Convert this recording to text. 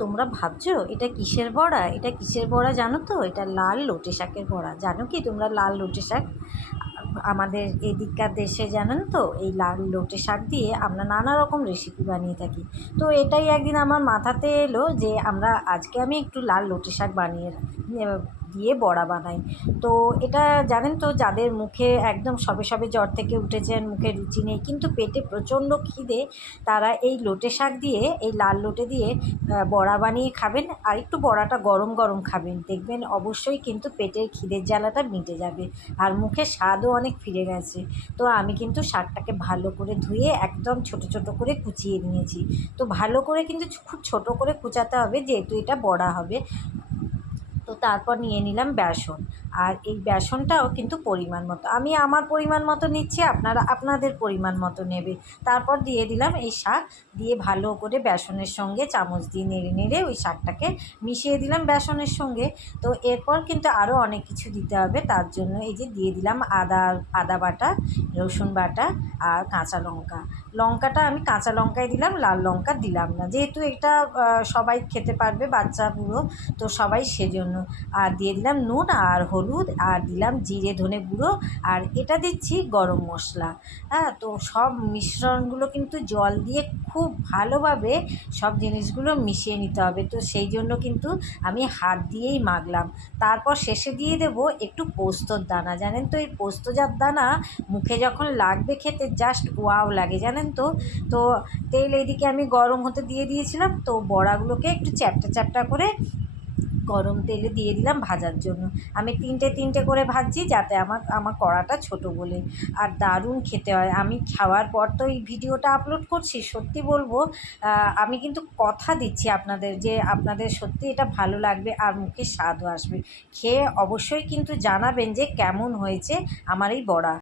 তোমরা ভাবছো এটা কিসের বড়া? এটা কিসের বড়া জানো তো? এটা লাল লটে শাকের বড়া। জানো কি তোমরা লাল লটে শাক আমাদের এদিককার দেশে জানেন তো এই লাল লটে শাক দিয়ে আমরা নানা রকম রেসিপি বানিয়ে থাকি। তো এটাই একদিন আমার মাথাতে এলো যে আজকে আমি একটু লাল লটে শাক বানিয়ে দিয়ে বড়া বানাই। তো এটা জানেন তো, যাদের মুখে একদম সবে সবে জ্বর থেকে উঠেছেন, মুখে রুচি নেই কিন্তু পেটে প্রচণ্ড খিদে, তারা এই লটে শাক দিয়ে, এই লাল লটে দিয়ে বড়া বানিয়ে খাবেন। আর একটু বড়াটা গরম গরম খাবেন, দেখবেন অবশ্যই কিন্তু পেটের খিদের জ্বালাটা মিটে যাবে আর মুখের স্বাদও অনেক ফিরে গেছে। তো আমি কিন্তু শাকটাকে ভালো করে ধুয়ে একদম ছোট ছোট করে কুচিয়ে নিয়েছি। তো ভালো করে কিন্তু খুব ছোট করে কুচাতে হবে যেহেতু এটা বড়া হবে। তো তারপর নিয়ে নিলাম বেসন। আর এই বেসনটাও কিন্তু পরিমাণ মতো, আমি আমার পরিমাণ মতো নিচ্ছি, আপনারা আপনাদের পরিমাণ মতো নেবে। তারপর দিয়ে দিলাম এই শাক, দিয়ে ভালো করে বেসনের সঙ্গে চামচ দিয়ে নেড়ে নেড়ে ওই শাকটাকে মিশিয়ে দিলাম বেসনের সঙ্গে। তো এরপর কিন্তু আরও অনেক কিছু দিতে হবে, তার জন্য এই যে দিয়ে দিলাম আদা আদা বাটা, রসুন বাটা আর কাঁচা লঙ্কা। লঙ্কাটা আমি কাঁচা লঙ্কায় দিলাম, লাল লঙ্কা দিলাম না, যেহেতু এটা সবাই খেতে পারবে, বাচ্চা বুড়ো, তো সবাই সেজন্য। আর দিয়ে দিলাম নুন আর হলুদ, আর দিলাম জিরে ধনে গুঁড়ো, আর এটা দিচ্ছি গরম মশলা। হ্যাঁ, তো সব মিশ্রণগুলো কিন্তু জল দিয়ে খুব ভালোভাবে সব জিনিসগুলো মিশিয়ে নিতে হবে। তো সেই জন্য কিন্তু আমি হাত দিয়েই মাখলাম। তারপর শেষে দিয়ে দেবো একটু পোস্তর দানা। জানেন তো এই পোস্তজাত দানা মুখে যখন লাগবে খেতে জাস্ট ওয়াও লাগে, জানেন তো। তো তেল এইদিকে আমি গরম হতে দিয়ে দিয়েছিলাম, তো বড়াগুলোকে একটু চ্যাপটা চ্যাপটা করে গরম তেলে দিয়ে দিলাম ভাজার জন্য। আমি তিনটে তিনটে করে ভাজছি যাতে আমার আমার কড়াটা ছোটো বলে। আর দারুণ খেতে হয়। আমি খাওয়ার পর তো এই ভিডিওটা আপলোড করছি, সত্যি বলবো আমি কিন্তু কথা দিচ্ছি আপনাদের যে আপনাদের সত্যি এটা ভালো লাগবে আর মুখে স্বাদও আসবে। খেয়ে অবশ্যই কিন্তু জানাবেন যে কেমন হয়েছে আমার এই বড়া।